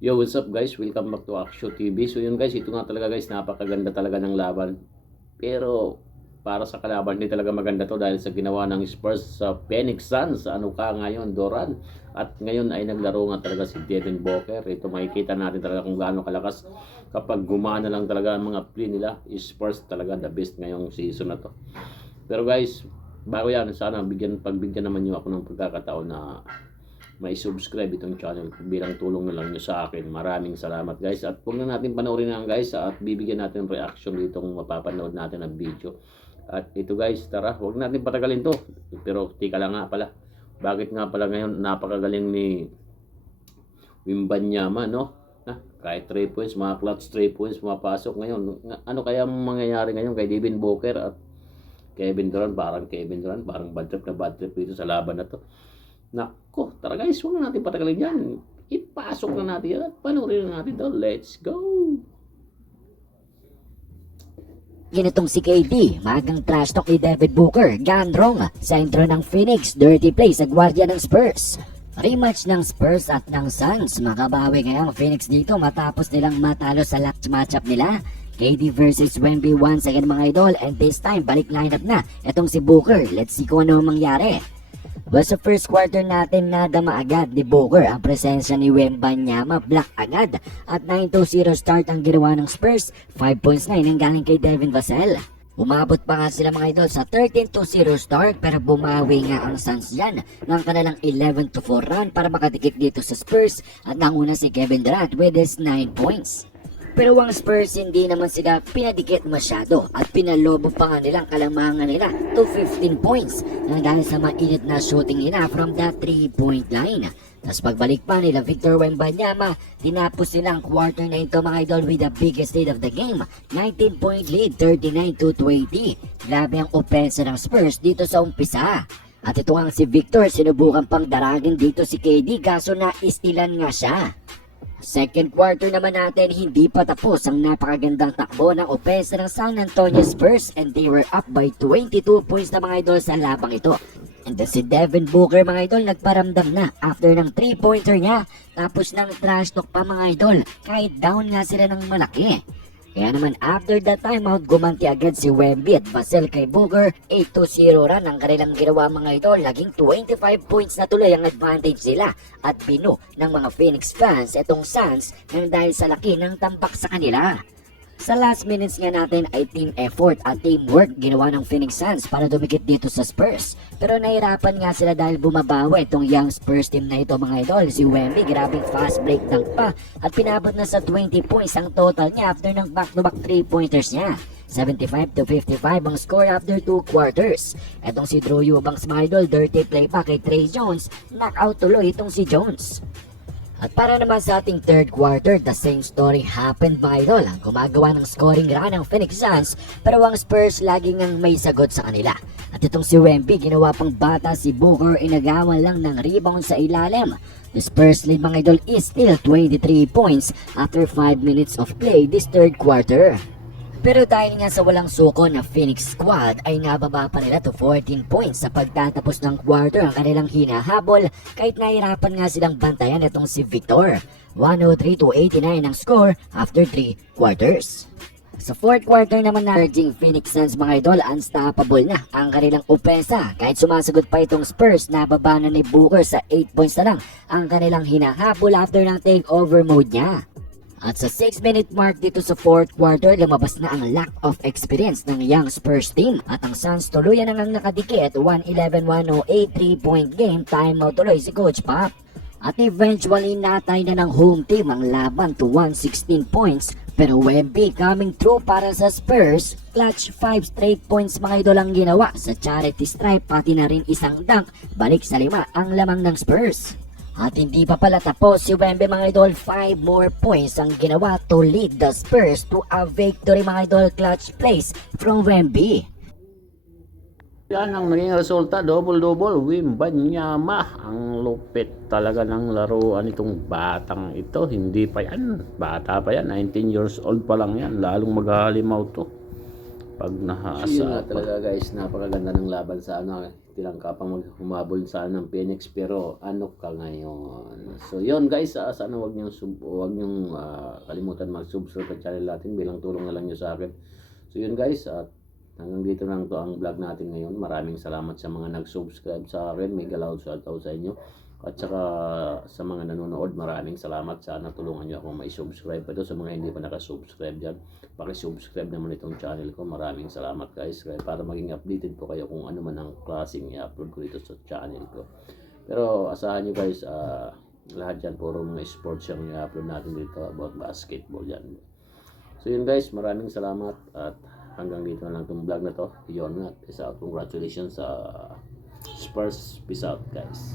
Yo, what's up guys? Welcome back to Action TV. So yun guys, ito nga talaga guys, napakaganda talaga ng laban. Pero para sa kalaban, hindi talaga maganda to dahil sa ginawa ng Spurs sa Phoenix Suns. Ano ka ngayon, Doran? At ngayon ay naglaro nga talaga si Devin Booker. Ito makikita natin talaga kung gaano kalakas kapag gumana lang talaga ang mga play nila. Spurs talaga the best ngayong season na to. Pero guys, bago yan, sana pagbigyan naman niyo ako ng pagkakataon na may subscribe itong channel bilang tulong na lang nyo sa akin. Maraming salamat guys. At huwag na natin panoorin na guys at bibigyan natin reaction ditong mapapanood natin ng video. At ito guys, tara, huwag natin patagalin to. Pero tika lang nga pala. Bakit nga pala ngayon napakagaling ni Wembanyama, no? Kahit 3 points, mga clutch 3 points mapasok ngayon. Ano kaya mangyayari ngayon kay Devin Booker at Kevin Durant? Parang bad trip dito sa laban na to. Nako, tara guys, huwag na natin patagalin yan. Ipasok na natin yan at panoorin na natin to. Let's go! Ginitong si KD, magang trash talk ni Devin Booker, gone wrong sa intro ng Phoenix, dirty play sa gwardiya ng Spurs. Rematch ng Spurs at ng Suns, makabawi ngayong Phoenix dito matapos nilang matalo sa last matchup nila. KD versus Wemby once again mga idol, and this time balik lineup na itong si Booker. Let's see kung ano mangyari. Well, sa first quarter natin nadama agad ni Booker ang presensya ni Wembanyama, block agad at 9-0 start ang ginawa ng Spurs, 5 points na ang galing kay Devin Vassell. Umabot pa nga sila mga idol sa 13-0 start pero bumawi nga ang Suns yan ng kanilang 11-4 run para makadikit dito sa Spurs at nanguna si Kevin Durant with his 9 points. Pero ang Spurs hindi naman sila pinadikit masyado at pinalobo pa nga nilang kalamangan nila to 15 points nang dahil sa mainit na shooting nila from that 3-point line. Tapos pagbalik pa nila Victor Wembanyama, tinapos nilang quarter na ito mga idol with the biggest lead of the game, 19-point lead, 39-20. Grabe ang opensa ng Spurs dito sa umpisa. At ito ang si Victor, sinubukan pang daragin dito si KD kaso na istilan nga siya. Second quarter naman natin, hindi pa tapos ang napakagandang takbo ng opensa ng San Antonio Spurs and they were up by 22 points na mga idol sa labang ito. And si Devin Booker mga idol nagparamdam na after ng 3-pointer niya, tapos ng trash talk pa mga idol kahit down nga sila ng malaki. Kaya naman after that timeout, gumanti agad si Wemby at Vassell kay Booker. 8-0 run ang kanilang ginawa mga idol. Laging 25 points na tuloy ang advantage sila. At binu ng mga Phoenix fans itong Suns nang dahil sa laki ng tampak sa kanila. Sa last minutes nga natin ay team effort at teamwork ginawa ng Phoenix Suns para dumikit dito sa Spurs. Pero nahirapan nga sila dahil bumabawi itong young Spurs team na ito mga idol. Si Wemby grabing fast break dunk pa at pinabot na sa 20 points ang total niya after ng back-to-back 3-pointers niya. 75-55 ang score after 2 quarters. Etong si Drew Eubanks mga idol, dirty play pa kay Trey Jones, knockout tuloy itong si Jones. At para naman sa ating third quarter, the same story happened mga idol. Ang gumagawa ng scoring run ng Phoenix Suns pero ang Spurs lagi ngang may sagot sa kanila. At itong si Wemby, ginawa pang bata si Booker, inagawan lang ng rebound sa ilalim. The Spurs lead mga idol is still 23 points after 5 minutes of play this third quarter. Pero dahil nga sa walang suko na Phoenix squad ay nababa pa nila to 14 points sa pagtatapos ng quarter ang kanilang hinahabol kahit nahirapan nga silang bantayan itong si Victor. 103-89 ang score after 3 quarters. Sa fourth quarter naman na urging Phoenix Suns mga idol, unstoppable na ang kanilang opensa. Kahit sumasagot pa itong Spurs, nababa na ni Booker sa 8 points na lang ang kanilang hinahabol after ng takeover mode niya. At sa 6-minute mark dito sa fourth quarter, lumabas na ang lack of experience ng young Spurs team. At ang Suns tuluyan na ngang nakadikit, 111-108 3-point game, timeout tuloy si Coach Pop. At eventually natay na ng home team ang laban to 116 points. Pero Wemby coming through para sa Spurs, clutch 5 straight points mga idol ang ginawa sa charity stripe pati na rin isang dunk, balik sa 5 ang lamang ng Spurs. At hindi pa pala tapos si Wemby mga idol, 5 more points ang ginawa to lead the Spurs to a victory mga idol, clutch plays from Wemby. Yan ang naging resulta, double-double. Wembanyama, ang lupit talaga ng laruan itong batang ito. Hindi pa yan, bata pa yan, 19 years old pa lang yan. Lalong maghahalimaw to pag nahasa. So, yun talaga guys, napakaganda ng laban sa lang ka pang humabol sana ng Phoenix, pero ano ka ngayon. So yun guys, sana wag niyong kalimutan mag-subscribe sa channel natin bilang tulong na lang niyo sa akin. So yun guys, at hanggang dito lang to ang vlog natin ngayon. Maraming salamat sa mga nag-subscribe sa akin. May galaw shoutout sa inyo. At saka sa mga nanonood, maraming salamat. Sana tulungan nyo ako may subscribe pa ito. Sa mga hindi pa nakasubscribe dyan, pakisubscribe naman itong channel ko. Maraming salamat guys. Kaya para maging updated po kayo kung ano man ang klaseng i-upload ko dito sa channel ko. Pero asahan nyo guys, lahat dyan puro mga sports yung i-upload natin dito about basketball yan. So yun guys, maraming salamat. At hanggang dito na lang itong vlog na to. Yun nga, peace out. Congratulations sa Spurs. Peace out guys.